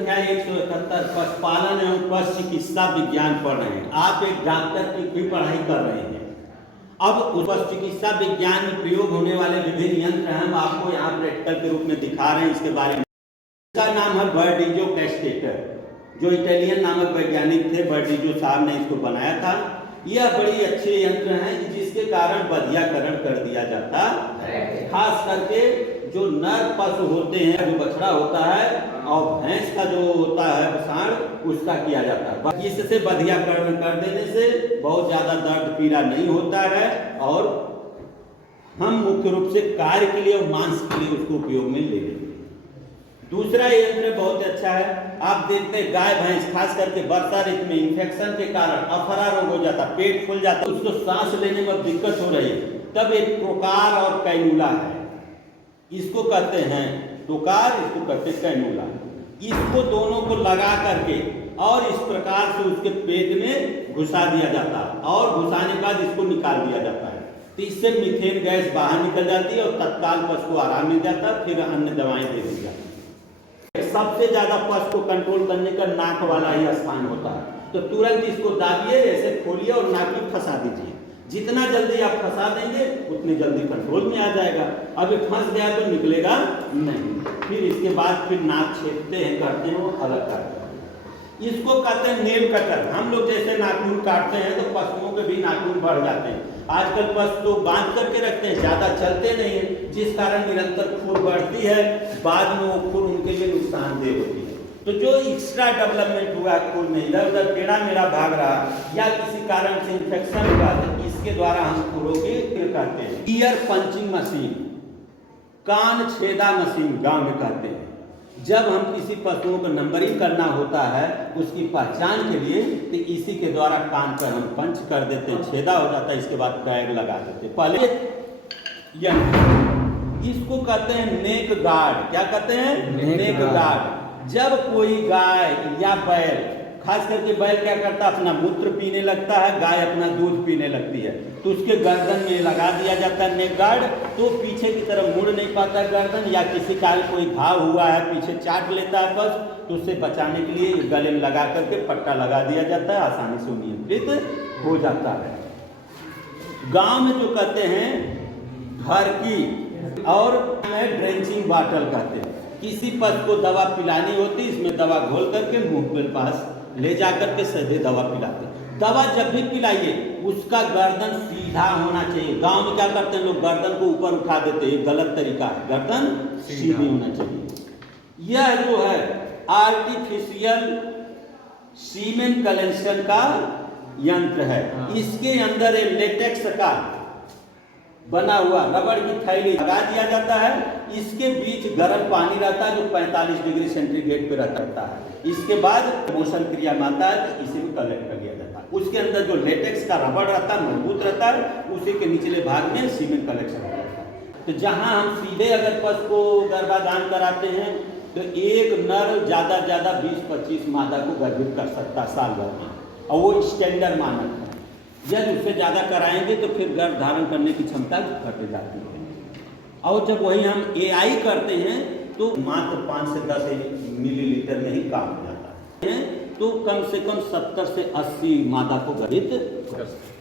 संख्या 171 पशुपालन एवं पशु चिकित्सा विज्ञान पढ़ रहे हैं। आप एक डॉक्टर की भी पढ़ाई कर रहे हैं। अब पशु चिकित्सा विज्ञान में प्रयोग होने वाले विभिन्न यंत्र हम आपको यहाँ प्रैक्टिकल के रूप में दिखा रहे हैं। इसके बारे में इसका नाम है बर्डीजो कैस्टेटर, जो इटालियन नामक वैज्ञानिक थे, बर्डीजो साहब ने इसको बनाया था। यह बड़ी अच्छे यंत्र हैं जिसके कारण बधियाकरण कर दिया जाता है। खास करके जो नर पशु होते हैं, जो बछड़ा होता है और भैंस का जो होता है सांड, उसका किया जाता है। इससे बधियाकरण कर देने से बहुत ज्यादा दर्द पीड़ा नहीं होता है और हम मुख्य रूप से कार्य के लिए और मांस के लिए उसको उपयोग में ले लेंगे। दूसरा यंत्र बहुत अच्छा है। आप देखते हैं गाय भैंस खास करके वर्षा ऋतु में इन्फेक्शन के कारण अफरा रोग हो जाता, पेट फूल जाता, उसको सांस लेने में दिक्कत हो रही है, तब एक टोकार और कैनुला है, इसको कहते हैं टोकार, इसको कहते हैं कैनुला। इसको दोनों को लगा करके और इस प्रकार से उसके पेट में घुसा दिया जाता है और घुसाने के बाद इसको निकाल दिया जाता है। तो इससे मीथेन गैस बाहर निकल जाती है और तत्काल पशु को आराम मिल जाता है। फिर अन्य दवाएं दे दी जाती है। सबसे ज्यादा पशु को कंट्रोल करने का नाक वाला ही स्थान होता है, तो तुरंत इसको दाबिए, ऐसे खोलिए और नाक में फंसा दीजिए। जितना जल्दी आप फंसा देंगे उतनी जल्दी कंट्रोल में आ जाएगा। अभी फंस गया तो निकलेगा नहीं। फिर इसके बाद फिर नाक छेदते हैं, करते हैं, वो अलग करते हैं। इसको कहते हैं नेल कटर। हम लोग जैसे नाखून काटते हैं तो पशुओं के भी नाखून बढ़ जाते हैं। आजकल पशु तो बांध करके रखते हैं, ज्यादा चलते नहीं है, जिस कारण निरंतर खुर बढ़ती है, बाद में वो खुर उनके लिए नुकसानदेह होती है। तो जो एक्स्ट्रा डेवलपमेंट हुआ खुर में, इधर उधर टेढ़ा मेढ़ा भाग रहा या किसी कारण से इन्फेक्शन हुआ, तो इसके द्वारा हम खुरों के कहते हैं ईयर पंचिंग मशीन, कान छेदा मशीन गांव में कहते हैं। जब हम किसी पशुओं को नंबरिंग करना होता है उसकी पहचान के लिए, तो इसी के द्वारा कान पर हम पंच कर देते हैं, छेदा हो जाता है, इसके बाद टैग लगा देते हैं। पहले इसको कहते हैं नेक गार्ड। क्या कहते हैं? नेक गार्ड। जब कोई गाय या बैल, खास करके बैल क्या करता है, अपना मूत्र पीने लगता है, गाय अपना दूध पीने लगती है, तो उसके गर्दन में लगा दिया जाता है नेक गार्ड। तो पीछे की तरफ मुड़ नहीं पाता गर्दन, या किसी का कोई घाव हुआ है पीछे चाट लेता है पशु, तो उससे बचाने के लिए गले में लगा करके पट्टा लगा दिया जाता है, आसानी से नियंत्रित हो जाता है। गांव में जो कहते हैं घर की और ड्रेंचिंग बॉटल कहते हैं। किसी पशु को दवा पिलानी होती, इसमें दवा घोल करके मुंह के पास ले जाकर के सीधे दवा पिलाते हैं। दवा जब भी पिलाइए उसका गर्दन सीधा होना चाहिए। गांव में क्या करते हैं लोग, गर्दन को ऊपर उठा देते हैं, गलत तरीका है, गर्दन सीधी होना चाहिए। यह जो है आर्टिफिशियल सीमेन कलेक्शन का यंत्र है। इसके अंदर एक लेटेक्स का बना हुआ रबड़ की थैली लगा दिया जाता है। इसके बीच गर्म पानी रहता है जो 45 डिग्री सेंटीग्रेड पे रहता है। इसके बाद मोशन क्रिया में आता है तो इसे भी कलेक्ट कर लिया जाता है। उसके अंदर जो लेटेक्स का रबड़ रहता है, मजबूत रहता है, उसी के निचले भाग में सीमेंट कलेक्शन रहता है। तो जहां हम सीधे अगर पशु को गर्भाधान कराते हैं तो एक नर ज्यादा 20-25 मादा को गर्भित कर सकता है साल भर में, और वो स्टैंडर्ड मानक है। यदि उससे ज्यादा कराएंगे तो फिर गर्भ धारण करने की क्षमता घट जाती है। और जब वही हम AI करते हैं तो मात्र 5 से 10 मिलीलीटर में ही काम हो जाता है। तो कम से कम 70 से 80 मादा को गर्भित कर सकते हैं।